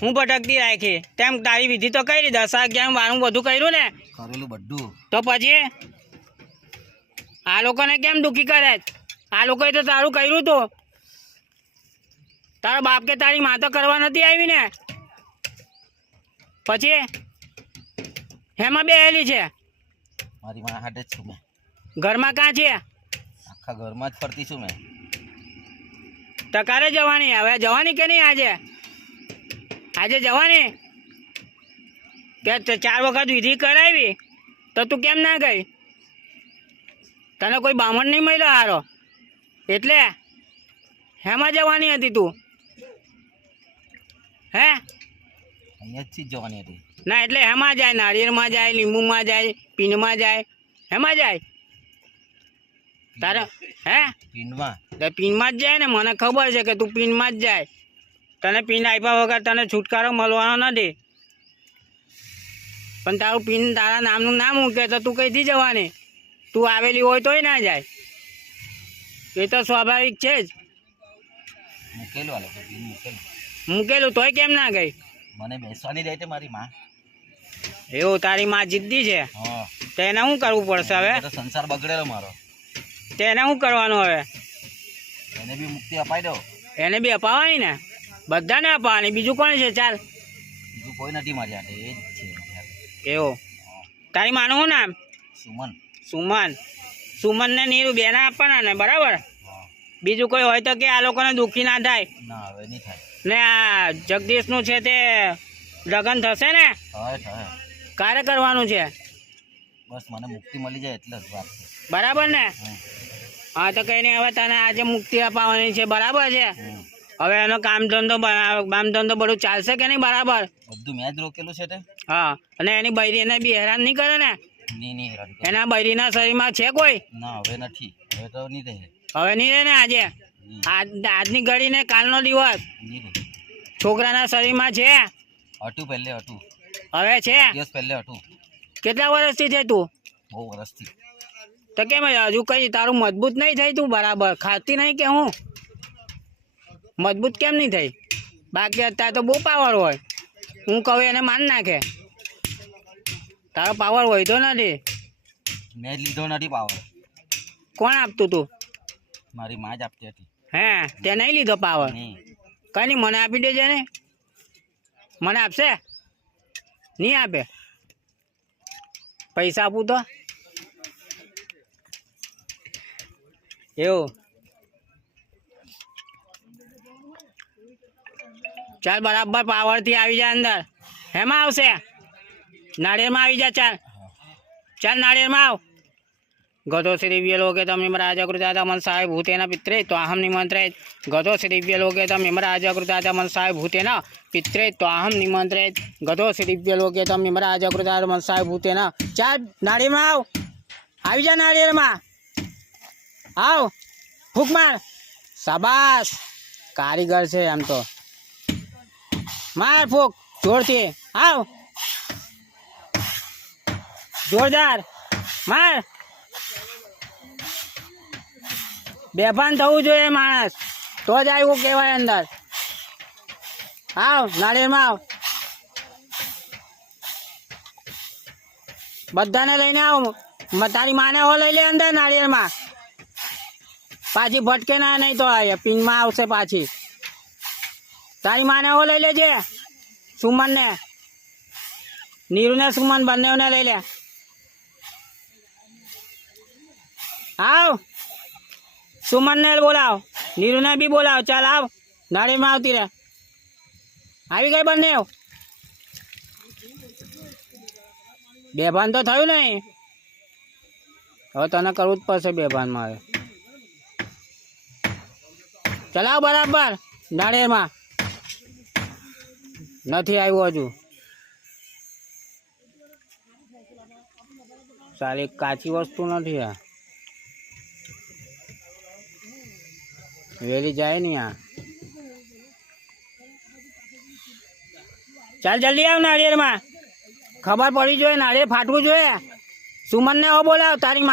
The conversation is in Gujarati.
હું ભટકતી રાખી તેમ તારી વિધિ તો કરી 10-11 વારું બધું કર્યું ને કરેલું બધું તો પછી આ લોકોને કેમ દુઃખી કરે? આ લોકોએ તો તારું કર્યું તો તારા બાપ કે તારી મા તો કરવા નથી આવી ને પછી હેમાં બેહેલી છે મારી માં હાટે જ છું મેં ઘરમાં કાં છે? આખા ઘરમાં જ ફરતી છું મેં તકારે જવાની હવે જવાની કે નહીં આજે જવાની કે 4 વખત વિધિ કરાવી તો તું કેમ ના ગઈ? તને કોઈ બામણ નહીં મળ્યો હારો એટલે હેમાં જવાની હતી તું? હે અહીંયા જ જવાની હતી ના એટલે હેમાં જાય? નાળિયેરમાં જાય, લીંબુમાં જાય, પીંડમાં જાય, હેમાં જાય તારે? હે પીંડમાં? એટલે પીંડમાં જ જાય ને, મને ખબર છે કે તું પીંડમાં જ જાય. તને પીંડ આપ્યા વગર તને છુટકારો મળવાનો નથી. પણ તારું પીંડ તારા નામનું ના મૂકે તો તું કઈથી જવાની? તું આવેલી હોય તોય ના જાય, એ તો સ્વાભાવિક છે જ. મૂકેલું તોય કેમ ના ગઈ? મને બેસવાની દે મારી માં. એવું? તારી માં જિદ્દી છે તો એને શું કરવું પડશે હવે? સંસાર બગડેલો મારો, તેને શું કરવાનું હવે? એને બી મુક્તિ અપાઈ દો. એને બી અપાવવાની ને, બધાને અપાવવાની. બીજું કોણ છે? ચાલ બીજું કોઈ નથી મારી હાથે, એ જ છે. એવું? તારી માનું શું નામ? સુમન. સુમન. સુમન ને નીરુ બેના આપવાના ને, બરાબર? બીજું કોઈ હોય તો કે આ લોકોને દુઃખી ના થાય. ના હવે નહીં થાય. ને આ જગદીશનું છે તે લગ્ન થશે ને? ક્યારે કરવાનું છે? બસ મને મુક્તિ મળી જાય એટલે જ વાત છે. બરાબર ને? હા તો કઈ નહીં, હવે તને આજે મુક્તિ અપાવવાની છે, બરાબર છે? હવે એનો કામ ધંધો બધું ચાલશે કે નહીં? બરાબર? બધું મેં જ રોકેલું છે તે. હા, અને એની બૈરીને બી હેરાન નહીં કરે ને? નહીં હેરાન. એના બૈરીના શરીરમાં છે કોઈ? ના હવે નથી, હવે તો નહીં રહે. હવે નહીં રહે ને? આજે આજની ઘડી ને કાલનો દિવસ છોકરાના શરીરમાં છે? હતું પહેલે હતું, હવે છે? દિવસ પહેલે હતું. કેટલા વર્ષથી છે તું? બહુ વર્ષથી. તો કેમ હજુ કઈ તારું મજબૂત નહીં થઈ? તું બરાબર ખાતી નહીં કે હું? મજબૂત કેમ નહીં થઈ? બાકી અત્યારે તો બહુ પાવર હોય, હું કહું એને માન નાખે. તારો પાવર હોય તો નથી. મેં જ લીધો નથી પાવર. કોણ આપતું તું? મારી માં જ આપતી હતી. હે તે નહીં લીધો પાવર? કઈ નહીં, મને આપી દેજે ને. મને આપશે? નહીં આપે? પૈસા આપું તો? એવું? ચાલ બરાબર પાવરથી આવી જા અંદર. હેમાં આવશે? નાળિયેરમાં આવી જા. ચાલ નાળિયેરમાં આવ. ગતો શ્રીવ્ય લોકે તમ રાજા મન સાહેબ ભૂતેના પિત્રે તો અહમ નિમંત્રે. ગતો શ્રીવ્ય લોકે તમ રાજા મન સાહેબ ભૂતેના પિત્રે તો અહમ નિમંત્રે. ગતો શ્રીવ્ય લોકે તમ રાજા મન સાહેબ ભૂતેના. ચાલ નાળિયેરમાં આવ. આવી જા નાળિયેરમાં આવ. ફૂક માર. શાબાશ, કારીગર છે આમ તો. માર ફૂક જોરથી. આવ, જોરદાર માર. બેભાન થવું જોઈએ માણસ, તો જ આવ્યું કહેવાય અંદર. આવ નાળિયેરમાં આવ. બધાને લઈને આવ. તારી માને હો લઈ લે અંદર નાળિયેરમાં. પાછી ભટકે ના, નહીં તો પિનમાં આવશે પાછી. તારી માને હો લઈ લેજે. સુમનને, નીરુને સુમન બંનેને લઈ લે. આવ, સુમનને બોલાવ, નીરુને બી બોલાવ. ચાલ આવ, નાળિયેરમાં આવતી રહે. આવી ગઈ બંને. બેભાન તો થયું નહીં. હવે તને કરવું જ પડશે બેભાન મારે. ચલાવ બરાબર નાળિયેરમાં. નથી આવ્યું હજુ. સારી કાચી વસ્તુ નથી આ, વેલી જાય નહીં આ. ચાલ જલ્દી આવ નાળિયેરમાં. ખબર પડી જોઈએ, નાળિયેર ફાટવું જોઈએ. સુમનને હો બોલાવ. તારી